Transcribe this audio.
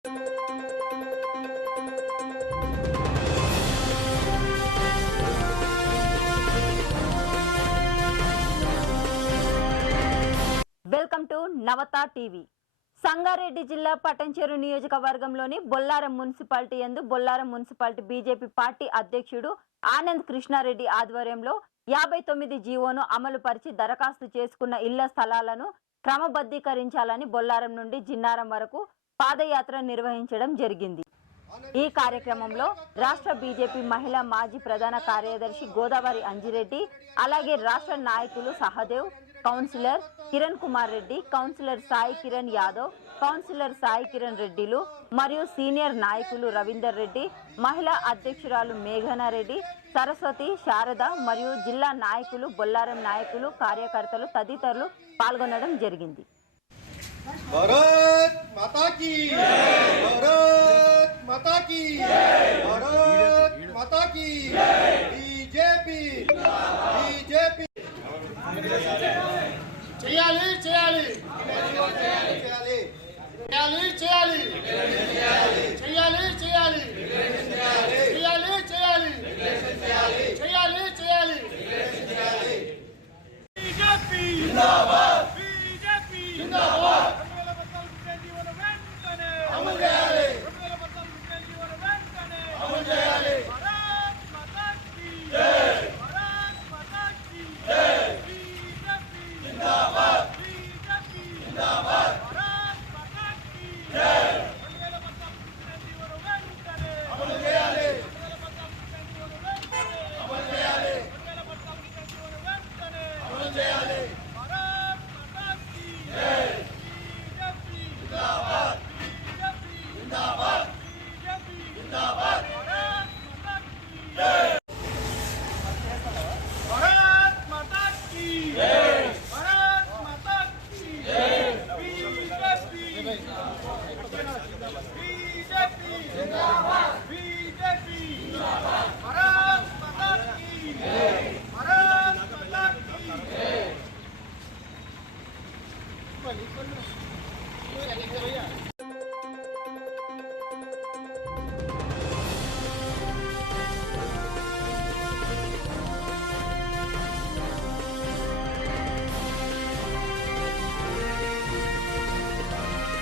Welcome to Navata TV. Sangareddy జిల్లా పటంచెరు నియోజకవర్గంలోని Bollaram municipality యందు బొల్లారం మున్సిపాలిటీ బీజేపీ పార్టీ అధ్యక్షుడు ఆనంద్ కృష్ణారెడ్డి ఆధ్వర్యంలో 59 జీవోను అమలు పరిచి దరఖాస్తు చేసుకున్న ఇళ్ల స్థలాలను క్రమబద్ధీకరించాలని బొల్లారం నుండి జిన్నారం వరకు పాదయాత్ర నిర్వహించడం జరిగింది. ఈ కార్యక్రమంలో రాష్ట్ర బీజేపీ మహిళా మాజీ ప్రధాన కార్యదర్శి గోదావరి అంజిరెడ్డి, అలాగే రాష్ట్ర నాయకులు Sahadev, councillor Kiran Kumar Reddy, councillor Sai Kiran Yadav, councillor Sai Kiran రెడ్డిలు మరియు సీనియర్ నాయకులు రవీందర్ రెడ్డి, మహిళా అధ్యక్షురాలు మేఘనారెడ్డి, సరస్వతి, శారద మరియు జిల్లా నాయకులు, బొల్లారం నాయకులు, కార్యకర్తలు తదితరులు పాల్గొనడం జరిగింది. भारत माता की जय, भारत माता की जय, भारत माता की जय, बीजेपी बीजेपी చేయాలి చేయాలి చేయాలి చేయాలి చేయాలి చేయాలి చేయాలి చేయాలి చేయాలి చేయాలి చేయాలి చేయాలి బీజేపీ జిందాబాద్ బీజేపీ జిందాబాద్ అమలు చేయాలి అమలు చేయాలి భారత్ మాతా కీ జై భారత్ మాతా కీ జై బీజేపీ జిందాబాద్ బీజేపీ జిందాబాద్ భారత్ మాతా కీ జై అమలు చేయాలి అమలు చేయాలి అమలు చేయాలి భారత్ మాతా కీ జై బీజేపీ జిందాబాద్ జిందాబాద్ జిందాబాద్